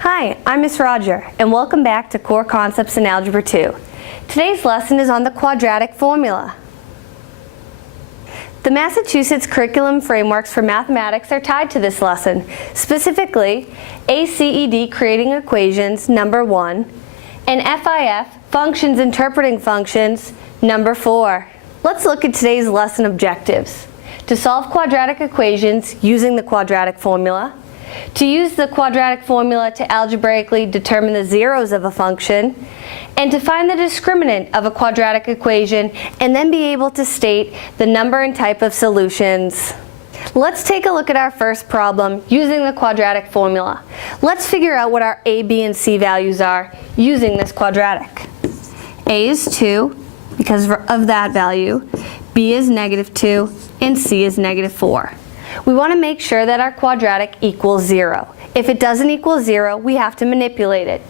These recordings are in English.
Hi, I'm Miss Roger, and welcome back to Core Concepts in Algebra 2. Today's lesson is on the quadratic formula. The Massachusetts curriculum frameworks for mathematics are tied to this lesson, specifically ACED Creating Equations, number 1, and FIF Functions Interpreting Functions, number 4. Let's look at today's lesson objectives. To solve quadratic equations using the quadratic formula, to use the quadratic formula to algebraically determine the zeros of a function, and to find the discriminant of a quadratic equation and then be able to state the number and type of solutions. Let's take a look at our first problem using the quadratic formula. Let's figure out what our a, b, and c values are using this quadratic. A is 2 because of that value, b is -2, and c is -4. We want to make sure that our quadratic equals 0. If it doesn't equal 0, we have to manipulate it.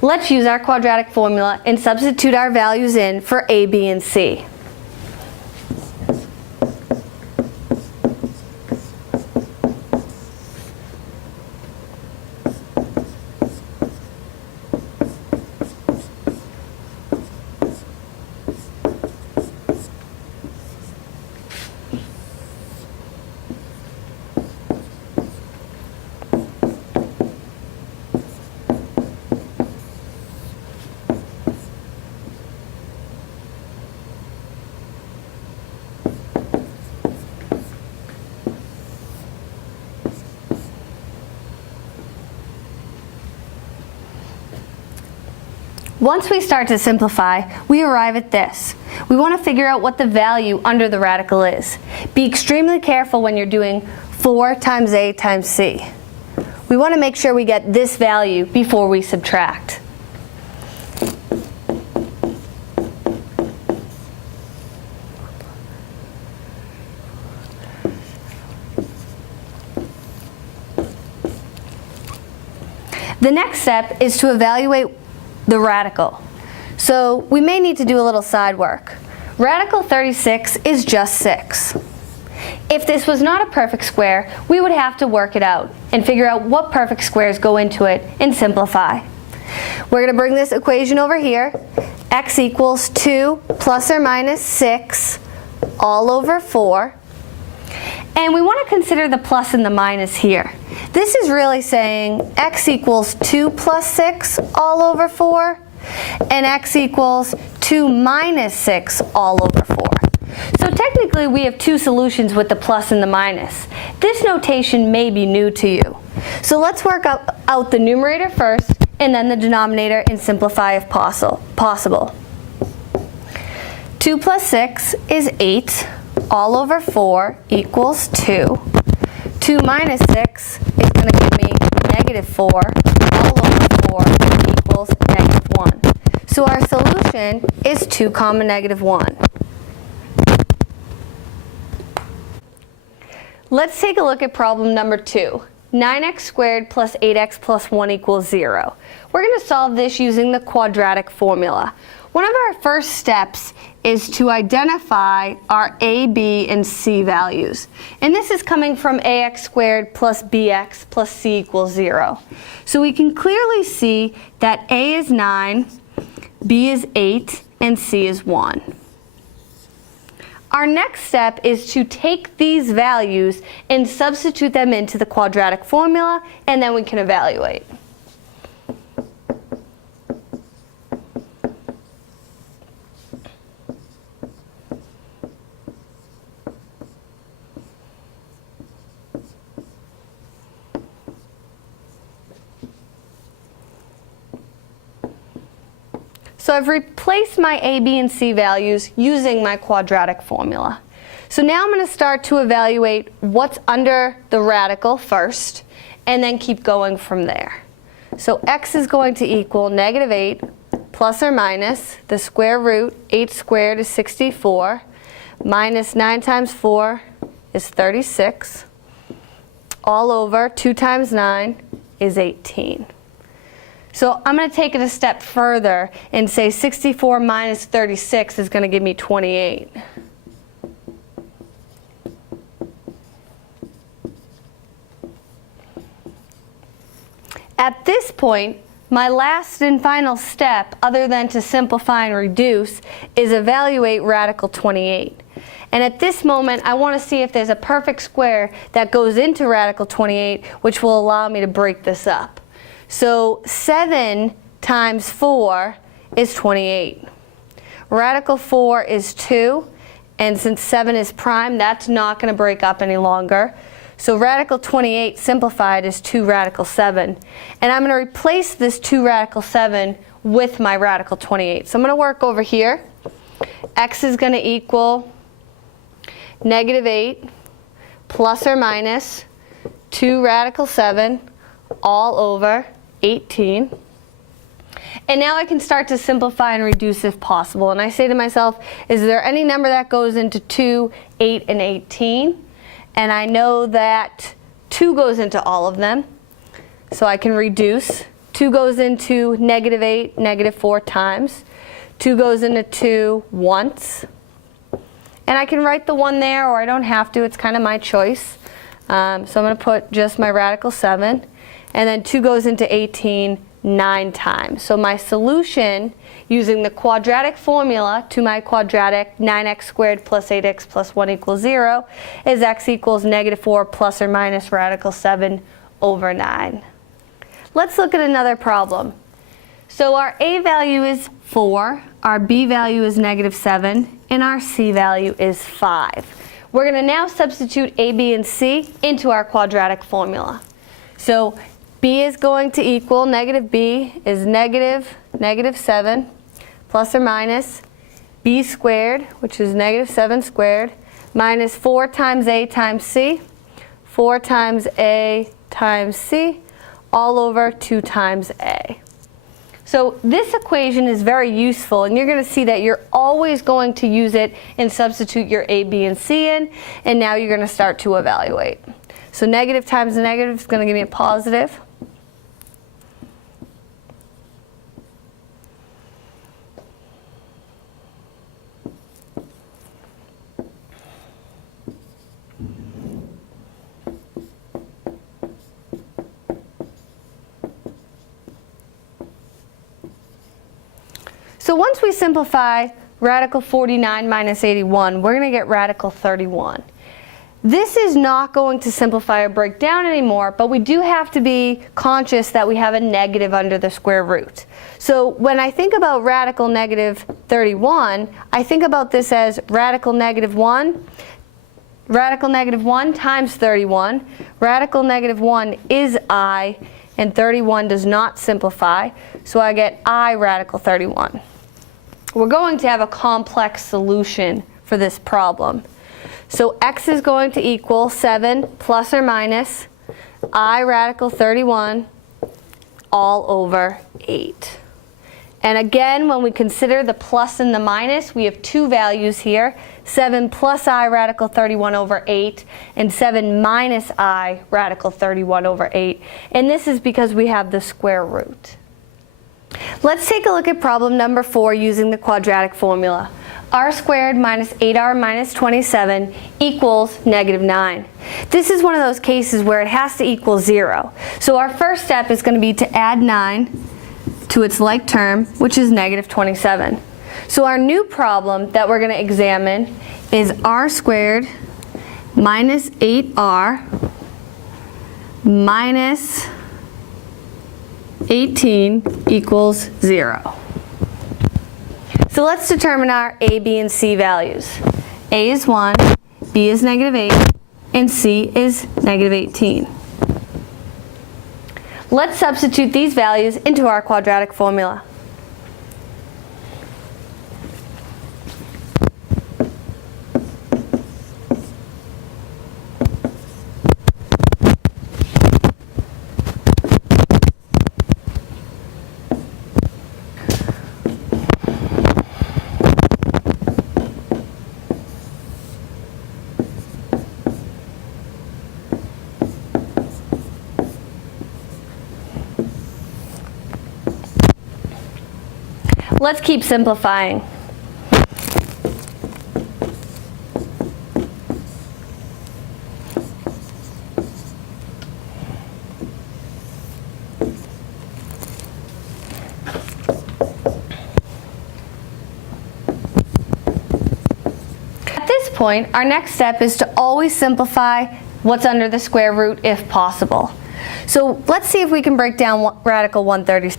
Let's use our quadratic formula and substitute our values in for a, b, and c. Once we start to simplify, we arrive at this. We want to figure out what the value under the radical is. Be extremely careful when you're doing 4 times a times c. We want to make sure we get this value before we subtract. The next step is to evaluate the radical. So we may need to do a little side work. Radical 36 is just 6. If this was not a perfect square, we would have to work it out and figure out what perfect squares go into it and simplify. We're going to bring this equation over here. X equals 2 plus or minus 6 all over 4. And we want to consider the plus and the minus here. This is really saying x equals 2 plus 6 all over 4, and x equals 2 minus 6 all over 4. So technically we have two solutions with the plus and the minus. This notation may be new to you. So let's work out the numerator first and then the denominator and simplify if possible. 2 plus 6 is 8. All over 4 equals 2. 2 minus 6 is going to give me -4. All over 4 equals -1. So our solution is 2, -1. Let's take a look at problem number 2. 9x squared plus 8x plus 1 equals 0. We're going to solve this using the quadratic formula. One of our first steps is to identify our a, b, and c values. And this is coming from ax squared plus bx plus c equals 0. So we can clearly see that a is 9, b is 8, and c is 1. Our next step is to take these values and substitute them into the quadratic formula, and then we can evaluate. So I've replaced my a, b, and c values using my quadratic formula. So now I'm going to start to evaluate what's under the radical first, and then keep going from there. So x is going to equal -8 plus or minus the square root. 8 squared is 64, minus 9 times 4 is 36, all over 2 times 9 is 18. So I'm going to take it a step further and say 64 minus 36 is going to give me 28. At this point, my last and final step, other than to simplify and reduce, is evaluate radical 28. And at this moment, I want to see if there's a perfect square that goes into radical 28, which will allow me to break this up. So 7 times 4 is 28. Radical 4 is 2, and since 7 is prime, that's not going to break up any longer. So radical 28 simplified is 2 radical 7. And I'm going to replace this 2 radical 7 with my radical 28. So I'm going to work over here. X is going to equal -8 plus or minus 2 radical 7 all over 18. And now I can start to simplify and reduce if possible. And I say to myself, is there any number that goes into 2, 8, and 18? And I know that 2 goes into all of them, so I can reduce. 2 goes into -8, -4 times. 2 goes into 2 once. And I can write the 1 there, or I don't have to. It's kind of my choice. So I'm going to put just my radical 7. And then 2 goes into 18 9 times. So my solution, using the quadratic formula to my quadratic 9x squared plus 8x plus 1 equals 0, is x equals -4 plus or minus radical 7 over 9. Let's look at another problem. So our a value is 4, our b value is -7, and our c value is 5. We're going to now substitute a, b, and c into our quadratic formula. So b is going to equal, -b is -7 plus or minus b squared, which is -7 squared, minus 4 times a times c, 4 times a times c, all over 2 times a. So this equation is very useful, and you're going to see that you're always going to use it and substitute your a, b, and c in, and now you're going to start to evaluate. So negative times a negative is going to give me a positive. So once we simplify radical 49 minus 81, we're going to get radical 31. This is not going to simplify or break down anymore, but we do have to be conscious that we have a negative under the square root. So when I think about radical -31, I think about this as radical -1 times 31. Radical -1 is I, and 31 does not simplify, so I get I radical 31. We're going to have a complex solution for this problem. So x is going to equal 7 plus or minus I radical 31 all over 8. And again, when we consider the plus and the minus, we have two values here, 7 plus I radical 31 over 8 and 7 minus I radical 31 over 8. And this is because we have the square root. Let's take a look at problem number 4 using the quadratic formula. R squared minus 8r minus 27 equals -9. This is one of those cases where it has to equal 0. So our first step is going to be to add 9 to its like term, which is -27. So our new problem that we're going to examine is r squared minus 8r minus 18 equals 0. So let's determine our a, b, and c values. A is 1, b is -8, and c is -18. Let's substitute these values into our quadratic formula. Let's keep simplifying. point, our next step is to always simplify what's under the square root if possible. So let's see if we can break down radical 136.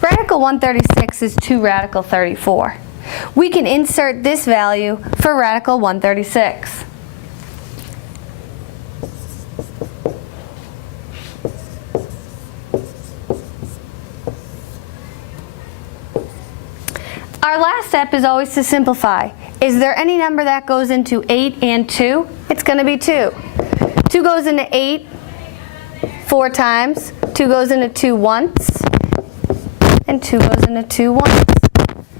Radical 136 is 2 radical 34. We can insert this value for radical 136. Our last step is always to simplify. Is there any number that goes into 8 and 2? It's going to be 2. 2 goes into 8 4 times, 2 goes into 2 once, and 2 goes into 2 once.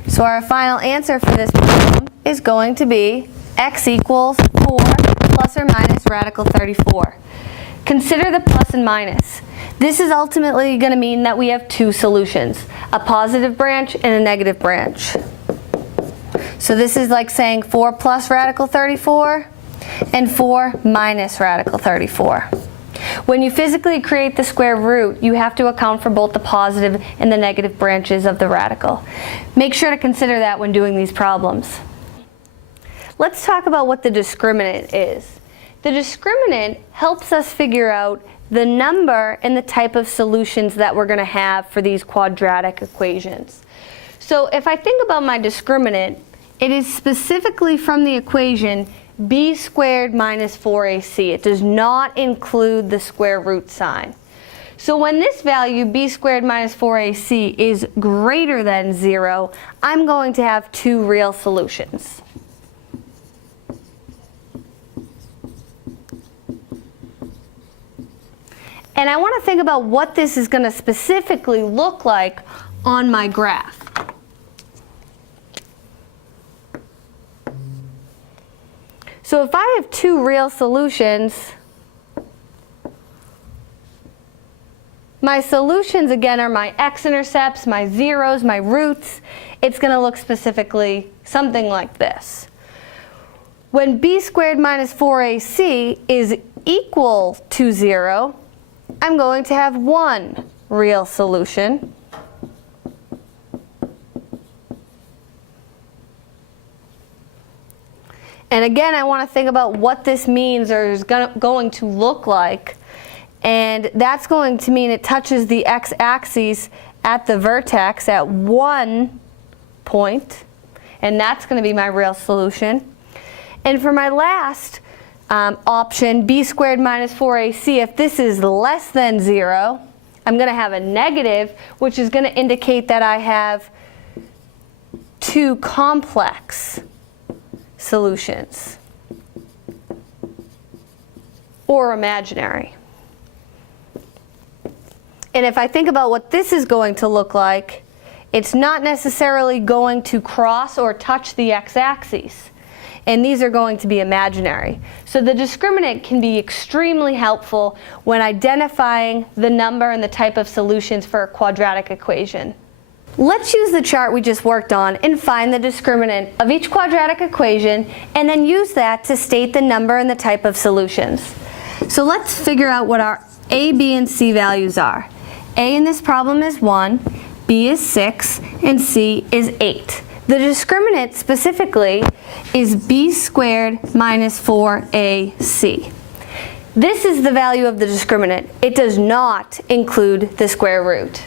So our final answer for this problem is going to be x equals 4 plus or minus radical 34. Consider the plus and minus. This is ultimately going to mean that we have two solutions, a positive branch and a negative branch. So this is like saying 4 plus radical 34 and 4 minus radical 34. When you physically create the square root, you have to account for both the positive and the negative branches of the radical. Make sure to consider that when doing these problems. Let's talk about what the discriminant is. The discriminant helps us figure out the number and the type of solutions that we're going to have for these quadratic equations. So if I think about my discriminant, it is specifically from the equation b squared minus 4ac. It does not include the square root sign. So when this value, b squared minus 4ac, is greater than 0, I'm going to have two real solutions. And I want to think about what this is going to specifically look like on my graph. So if I have two real solutions, my solutions again are my x-intercepts, my zeros, my roots. It's going to look specifically something like this. When b squared minus 4ac is equal to 0, I'm going to have one real solution. And again, I want to think about what this means or is going to look like. And that's going to mean it touches the x-axis at the vertex at one point. And that's going to be my real solution. And for my last option, b squared minus 4ac, if this is less than 0, I'm going to have a negative, which is going to indicate that I have two complex solutions, or imaginary. And if I think about what this is going to look like, it's not necessarily going to cross or touch the x-axis. And these are going to be imaginary. So the discriminant can be extremely helpful when identifying the number and the type of solutions for a quadratic equation. Let's use the chart we just worked on and find the discriminant of each quadratic equation and then use that to state the number and the type of solutions. So let's figure out what our a, b, and c values are. A in this problem is 1, b is 6, and c is 8. The discriminant specifically is b squared minus 4ac. This is the value of the discriminant. It does not include the square root.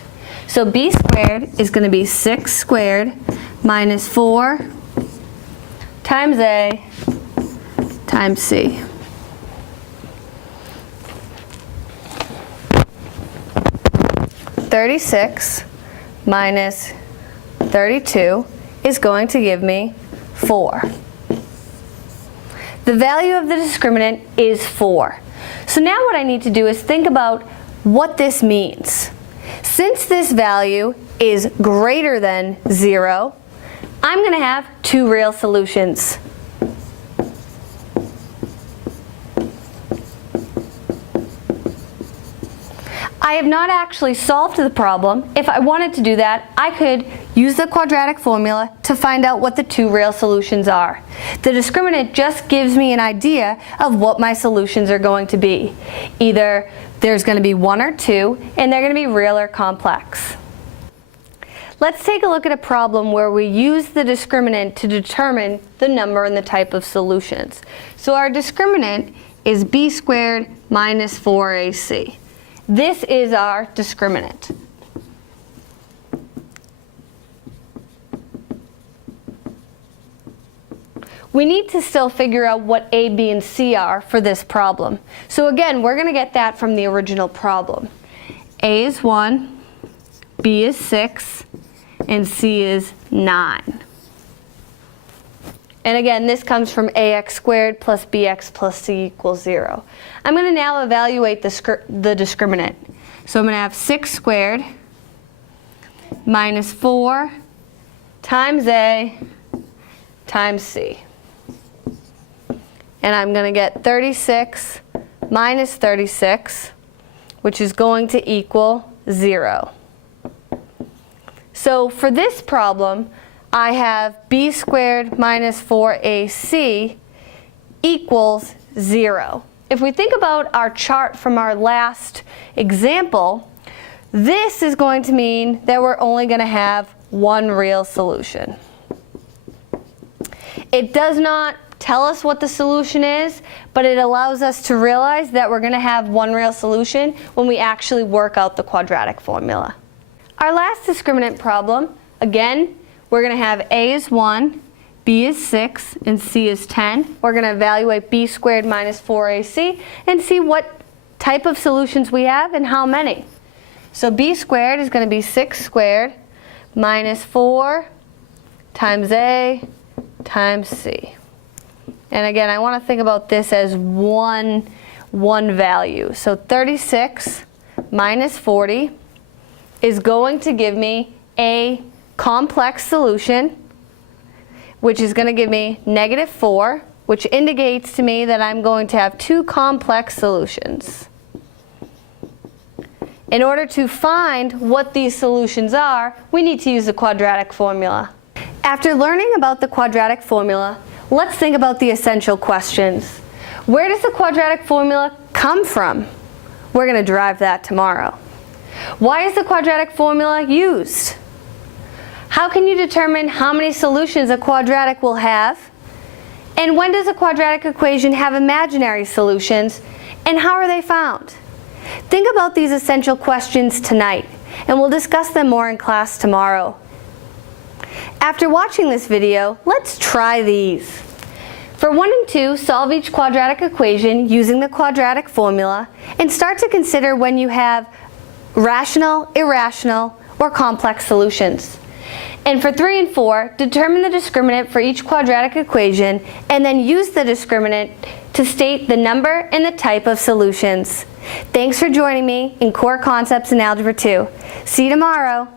So b squared is going to be 6 squared minus 4 times a times c. (36) minus 32 is going to give me 4. The value of the discriminant is 4. So now what I need to do is think about what this means. Since this value is greater than 0, I'm going to have two real solutions. I have not actually solved the problem. If I wanted to do that, I could use the quadratic formula to find out what the two real solutions are. The discriminant just gives me an idea of what my solutions are going to be. Either there's going to be one or two, and they're going to be real or complex. Let's take a look at a problem where we use the discriminant to determine the number and the type of solutions. So our discriminant is b squared minus 4ac. This is our discriminant. We need to still figure out what a, b, and c are for this problem. So again, we're going to get that from the original problem. A is 1, b is 6, and c is 9. And again, this comes from ax squared plus bx plus c equals 0. I'm going to now evaluate the discriminant. So I'm going to have 6 squared minus 4 times a times c. And I'm going to get 36 minus 36, which is going to equal 0. So for this problem, I have b squared minus 4ac equals 0. If we think about our chart from our last example, this is going to mean that we're only going to have one real solution. It does not tell us what the solution is, but it allows us to realize that we're going to have one real solution when we actually work out the quadratic formula. Our last discriminant problem, again, we're going to have a is 1, b is 6, and c is 10. We're going to evaluate b squared minus 4ac and see what type of solutions we have and how many. So b squared is going to be 6 squared minus 4 times a times c. And again, I want to think about this as one value. So 36 minus 40 is going to give me a complex solution, which is going to give me negative 4, which indicates to me that I'm going to have two complex solutions. In order to find what these solutions are, we need to use the quadratic formula. After learning about the quadratic formula, let's think about the essential questions. Where does the quadratic formula come from? We're going to derive that tomorrow. Why is the quadratic formula used? How can you determine how many solutions a quadratic will have? And when does a quadratic equation have imaginary solutions? And how are they found? Think about these essential questions tonight, and we'll discuss them more in class tomorrow. After watching this video, let's try these. For 1 and 2, solve each quadratic equation using the quadratic formula and start to consider when you have rational, irrational, or complex solutions. And for 3 and 4, determine the discriminant for each quadratic equation and then use the discriminant to state the number and the type of solutions. Thanks for joining me in Core Concepts in Algebra 2. See you tomorrow.